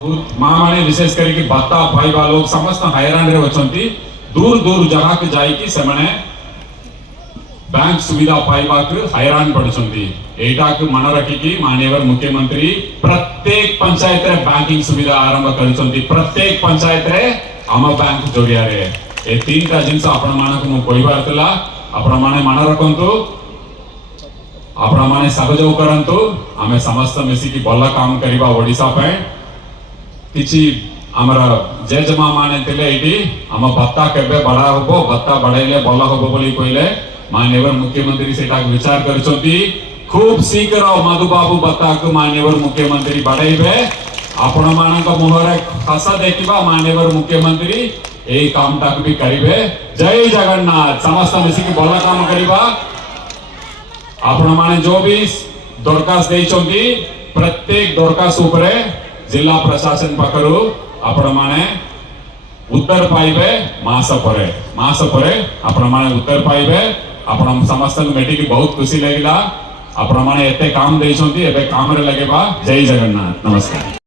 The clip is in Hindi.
माँ माने विशेष करके भत्ता पाइबा लोग समस्त हैरान रे वचंती दूर दूर जगह के जाई कि से माने बैंक सुविधा पाइबा के हैरान पड़चंती एटा के मन रखी कि माननीय मुख्यमंत्री प्रत्येक पंचायत रे बैंकिंग सुविधा आरंभ करचंती प्रत्येक पंचायत रे आम बैंक जोरिया रे ए तीनटा जिनस आपण मानक मु कहिबार तला आपण माने मन रखंतु आपण माने सहयोग करंतु आमे समस्त मिसी की भला काम करिबा ओडिसा पे किछि हमरा जेजमा माने तिले इडी हम भत्ता केबे बड़ा होबो भत्ता बढ़ाइले भला होबो बोली कहिले माननीय मुख्यमंत्री सेटा विचार करछंती खूब शीघ्र मधुबाबू भत्ता को माननीय मुख्यमंत्री बढ़ाइबे आपण मानक मुहरे हसा देखिबा माननीय मुख्यमंत्री एई काम तक भी करिवे। जय जगन्नाथ समस्त मिसी की भला काम करिबा आपण माने जो भी दरखास्त देइछंती प्रत्येक दरखास्त उपरे जिला प्रशासन पाखरु आपण माने उत्तर पाइबे मास परे आपण माने उत्तर पाइबे आपण समस्त मेटी बहुत खुशी लगिला आपण माने एते काम देइछंती एबे काम रे लगेबा। जय जगन्नाथ नमस्कार।